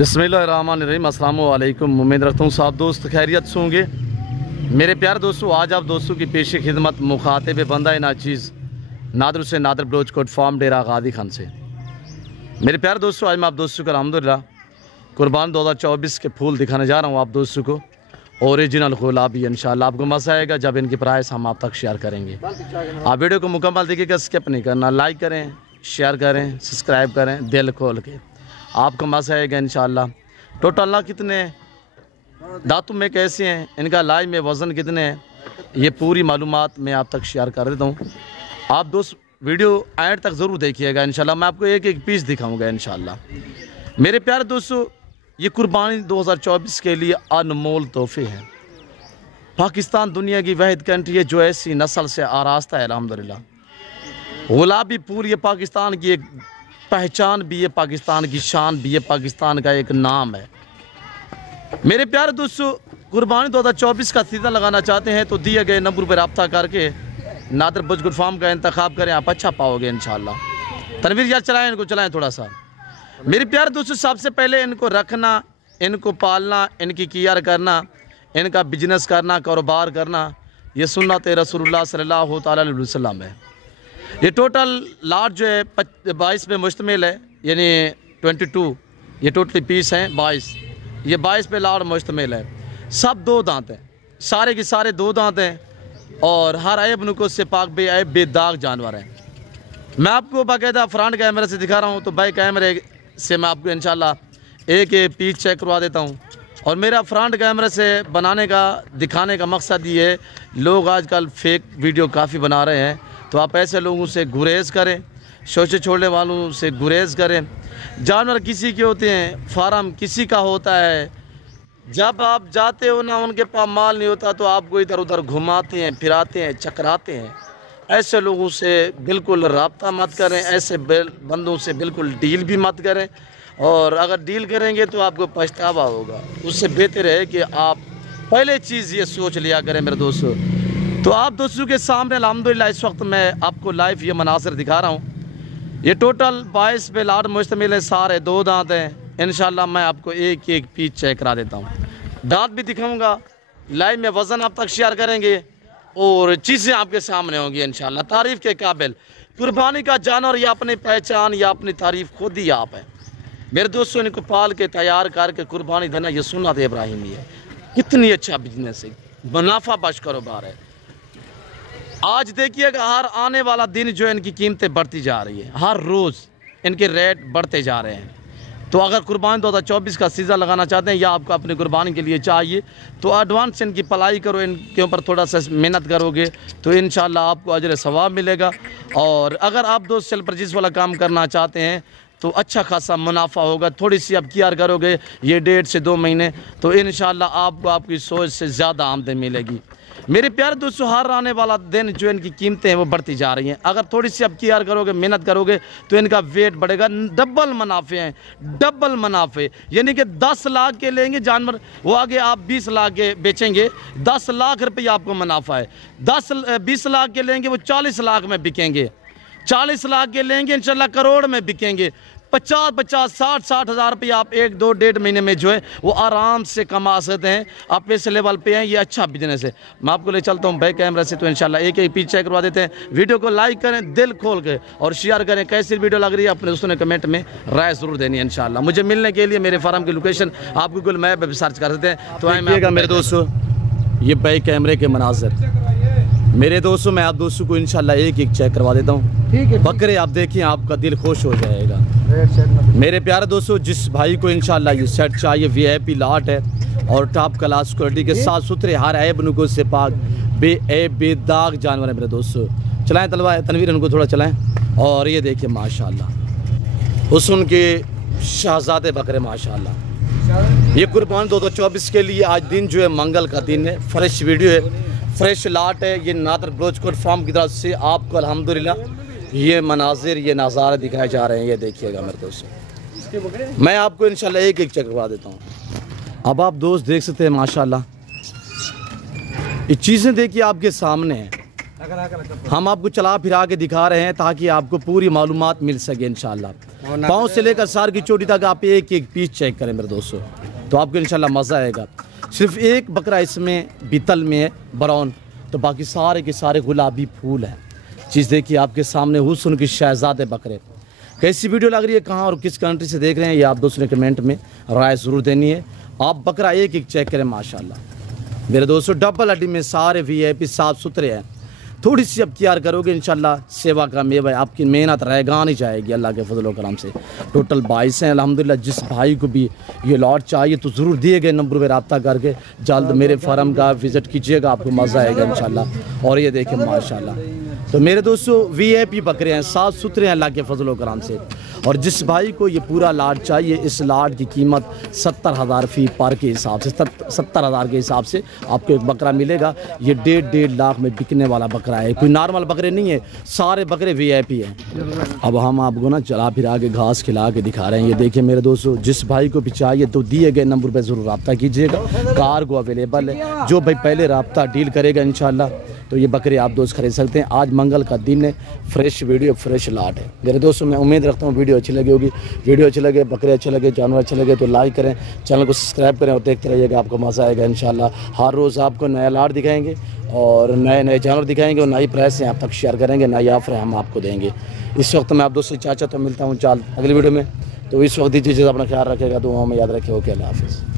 बिस्मिल्लाहिर्रहमानिर्रहीम। अस्सलाम वालेकुम। उम्मीद रखता हूँ सब दोस्त खैरियत से होंगे। मेरे प्यारे दोस्तों, आज आप दोस्तों की पेशी खिदमत मुखातिब बंदा नाचीज़ नादर से नादर बलोच कोट फार्म डेरा गादी खान से। मेरे प्यारे दोस्तों, आज मैं आप दोस्तों को अल्हम्दुलिल्लाह कुर्बान 2024 के फूल दिखाने जा रहा हूँ आप दोस्तों को। ओरिजिनल गुलाबी इंशाल्लाह आपको मज़ा आएगा जब इनकी प्राइस हम आप तक शेयर करेंगे। आप वीडियो को मुकम्मल देखिएगा, स्किप नहीं करना। लाइक करें, शेयर करें, सब्सक्राइब करें दिल खोल के, आपको मज़ा आएगा इंशाल्लाह। टोटल अल्लाह कितने दातुम में कैसे हैं, इनका लाई में वज़न कितने हैं, ये पूरी मालूमात मैं आप तक शेयर कर देता हूँ। आप दोस्त वीडियो एंड तक ज़रूर देखिएगा इंशाल्लाह। मैं आपको एक एक पीस दिखाऊंगा इंशाल्लाह। मेरे प्यारे दोस्तों, ये कुर्बानी 2024 के लिए अनमोल तोहफे हैं। पाकिस्तान दुनिया की वाहिद कंट्री है जो ऐसी नस्ल से आरास्ता है अल्हम्दुलिल्लाह। गुलाबी फूल ये पाकिस्तान की एक पहचान भी है, पाकिस्तान की शान भी है, पाकिस्तान का एक नाम है। मेरे प्यारे दोस्तों, कुर्बानी 2024 का सीज़न लगाना चाहते हैं तो दिए गए नंबर पर रब्ता करके नादर बलोच फार्म का इंतखाब करें, आप अच्छा पाओगे इंशाल्लाह। तनवीर यार चलाएं, इनको चलाएं थोड़ा सा। मेरे प्यारे दोस्तों, सबसे पहले इनको रखना, इनको पालना, इनकी केयर करना, इनका बिजनेस करना, कारोबार करना, ये सुन्नत रसूलुल्लाह सल्लल्लाहु अलैहि वसल्लम है। ये टोटल लाट जो है 22 पे मुश्तमिल है, यानी 22 ये टोटली पीस हैं 22, ये 22 पे लाट मुश्तमिल है। सब दो दांत हैं, सारे के सारे दो दांत हैं और हर ऐब नुक़्स से पाक बेऐब बेदाग जानवर हैं। मैं आपको बाकायदा फ्रंट कैमरे से दिखा रहा हूँ, तो बैक कैमरे से मैं आपको इंशाल्लाह एक पीस चेक करवा देता हूँ। और मेरा फ्रंट कैमरे से बनाने का दिखाने का मकसद ये है, लोग आजकल फेक वीडियो काफ़ी बना रहे हैं, तो आप ऐसे लोगों से गुरेज करें, शोशे छोड़ने वालों से गुरेज करें। जानवर किसी के होते हैं, फार्म किसी का होता है। जब आप जाते हो ना, उनके पास माल नहीं होता तो आपको इधर उधर घुमाते हैं, फिराते हैं, चकराते हैं। ऐसे लोगों से बिल्कुल रब्ता मत करें, ऐसे बंदों से बिल्कुल डील भी मत करें। और अगर डील करेंगे तो आपको पछतावा होगा। उससे बेहतर है कि आप पहले चीज़ ये सोच लिया करें मेरे दोस्तों। तो आप दोस्तों के सामने अल्हम्दुलिल्लाह इस वक्त मैं आपको लाइव ये मनासिर दिखा रहा हूँ। ये टोटल 22 पे लाट मुश्तमिल है, सारे दो दांत हैं। इंशाल्लाह मैं आपको एक एक पीस चेक करा देता हूँ, दांत भी दिखाऊंगा, लाइव में वज़न आप तक शेयर करेंगे और चीज़ें आपके सामने होंगी इंशाल्लाह तारीफ़ के काबिल। कुर्बानी का जानवर या अपनी पहचान या अपनी तारीफ़ खुद ही आप है मेरे दोस्तों। इनको पाल के तैयार करके कुर्बानी देना ये सुन्नत इब्राहिमी है। कितनी अच्छा बिजनेस है, मुनाफा बख्श कारोबार है। आज देखिएगा हर आने वाला दिन जो है इनकी कीमतें बढ़ती जा रही है, हर रोज़ इनके रेट बढ़ते जा रहे हैं। तो अगर कुर्बानी 2024 का सीज़न लगाना चाहते हैं या आपको अपनी कुर्बानी के लिए चाहिए तो एडवांस से इनकी पलाई करो, इनके ऊपर थोड़ा सा मेहनत करोगे तो इंशाल्लाह आपको अजर सवाब मिलेगा। और अगर आप दोस्त सेल परचेज वाला काम करना चाहते हैं तो अच्छा खासा मुनाफा होगा। थोड़ी सी आप केयर करोगे ये 1.5 से 2 महीने तो इंशाल्लाह आपको आपकी सोच से ज़्यादा आमदनी मिलेगी। मेरे प्यारे दोस्तों, हर आने वाला दिन जो इनकी कीमतें हैं वो बढ़ती जा रही हैं। अगर थोड़ी सी आप केयर करोगे, मेहनत करोगे तो इनका वेट बढ़ेगा। डबल मुनाफे हैं, डबल मुनाफे। यानी कि 10 लाख के लेंगे जानवर, वो आगे आप 20 लाख के बेचेंगे, 10 लाख रुपये आपको मुनाफा है। 20 लाख के लेंगे वो 40 लाख में बिकेंगे, 40 लाख के लेंगे इंशाल्लाह करोड़ में बिकेंगे। 50-50, 60-60 हज़ार रुपये आप 1-2-1.5 महीने में जो है वो आराम से कमा सकते हैं। आप इस लेवल पे हैं, ये अच्छा बिजनेस है। मैं आपको ले चलता हूँ बैक कैमरा से, तो इंशाल्लाह एक एक पीस चेक करवा देते हैं। वीडियो को लाइक करें दिल खोल के और शेयर करें। कैसी वीडियो लग रही है अपने दोस्तों ने कमेंट में राय ज़रूर देनी है इंशाल्लाह। मुझे मिलने के लिए मेरे फार्म की लोकेशन आप गूगल मैप पर सर्च कर सकते हैं। तो आइएगा मेरे दोस्तों, ये बैक कैमरे के मनाज़िर मेरे दोस्तों, मैं आप दोस्तों को इंशाल्लाह एक एक चेक करवा देता हूँ। ठीक है, बकरे आप देखिए, आपका दिल खुश हो जाएगा। मेरे प्यारे दोस्तों, जिस भाई को इंशाल्लाह ये सेट चाहिए, VIP लाट है और टॉप क्लास क्वालिटी के साफ सुथरे हर ऐब नुक़्स से पाक बेऐब बेदाग जानवर है मेरे दोस्तों। चलाएं तनवीर, उनको थोड़ा चलाएं। और ये देखिए माशाल्लाह हुस्न के शहजादे बकरे माशाल्लाह। ये कुर्बानी 2024 के लिए आज दिन जो है मंगल का दिन है। फ्रेश वीडियो है, फ्रेश लाट है। ये नादर बलोच कोट फार्म की तरफ से आपको अल्हम्दुलिल्लाह ये मनाजिर, ये नज़ारे दिखाए जा रहे हैं। ये देखिएगा मेरे दोस्तों, मैं आपको इंशाल्लाह एक एक चेक करवा देता हूँ। अब आप दोस्त देख सकते हैं माशाल्लाह, ये चीज़ें देखिए आपके सामने हैं। हम आपको चला फिरा के दिखा रहे हैं ताकि आपको पूरी मालूमात मिल सके इंशाल्लाह। पाँव से लेकर सर की चोटी तक आप एक एक पीस चेक करें मेरे दोस्तों, तो आपको इंशाल्लाह मज़ा आएगा। सिर्फ एक बकरा इसमें बीतल में है ब्राउन, तो बाकी सारे के सारे गुलाबी फूल हैं। चीज़ देखिए आपके सामने हुस्न की शहजादे बकरे। कैसी वीडियो लग रही है, कहाँ और किस कंट्री से देख रहे हैं, ये आप दोस्तों ने कमेंट में राय ज़रूर देनी है। आप बकरा एक एक चेक करें माशाल्लाह मेरे दोस्तों। डबल हड्डी में सारे VIP साफ़ सुथरे हैं। थोड़ी सी अब केयर करोगे इंशाल्लाह सेवा का मेवा है, आपकी मेहनत रहेगा नहीं जाएगी अल्लाह के फजल करम से। टोटल 22 हैं अल्हम्दुलिल्लाह। जिस भाई को भी ये लॉट चाहिए तो ज़रूर दिए गए नंबर पर रब्ता करके जल्द मेरे फार्म का विज़िट कीजिएगा, आपको मज़ा आएगा इंशाल्लाह। और ये देखें माशाल्लाह, तो मेरे दोस्तों VIP बकरे हैं, साफ़ सुथरे हैं अल्लाह के फजल करम से। और जिस भाई को ये पूरा लाट चाहिए, इस लाट की कीमत 70,000 फ़ी पर के हिसाब से 70,000 के हिसाब से आपको एक बकरा मिलेगा। ये 1.5 लाख में बिकने वाला बकरा है, कोई नॉर्मल बकरे नहीं है, सारे बकरे VIP हैं। अब हम आपको ना चला फिरा के घास खिला के दिखा रहे हैं। ये देखिए मेरे दोस्तों, जिस भाई को भी चाहिए तो दिए गए नंबर पर ज़रूर रब्ता कीजिएगा। कार्गो अवेलेबल है, जो भाई पहले रब्ता डील करेगा इंशाल्लाह तो ये बकरे आप दोस्त खरीद सकते हैं। आज मंगल का दिन है, फ्रेश वीडियो फ्रेश लाट है मेरे दोस्तों। मैं उम्मीद रखता हूँ वीडियो अच्छी लगी होगी। वीडियो अच्छी लगे, बकरे अच्छे लगे, जानवर अच्छे लगे तो लाइक करें, चैनल को सब्सक्राइब करें और देखते रहिएगा, आपको मज़ा आएगा इंशाल्लाह। हर रोज़ आपको नया लाट दिखाएंगे और नए नए जानवर दिखाएंगे और नई प्राइस से आप तक शेयर करेंगे, नई ऑफर हम आपको देंगे। इस वक्त मैं आप दोस्तों चाचा तो मिलता हूँ चाल अगली वीडियो में, तो इस वक्त दीजिए अपना ख्याल रखेगा, दुआओं में याद रखें। ओके, अल्लाह हाफ़िज़।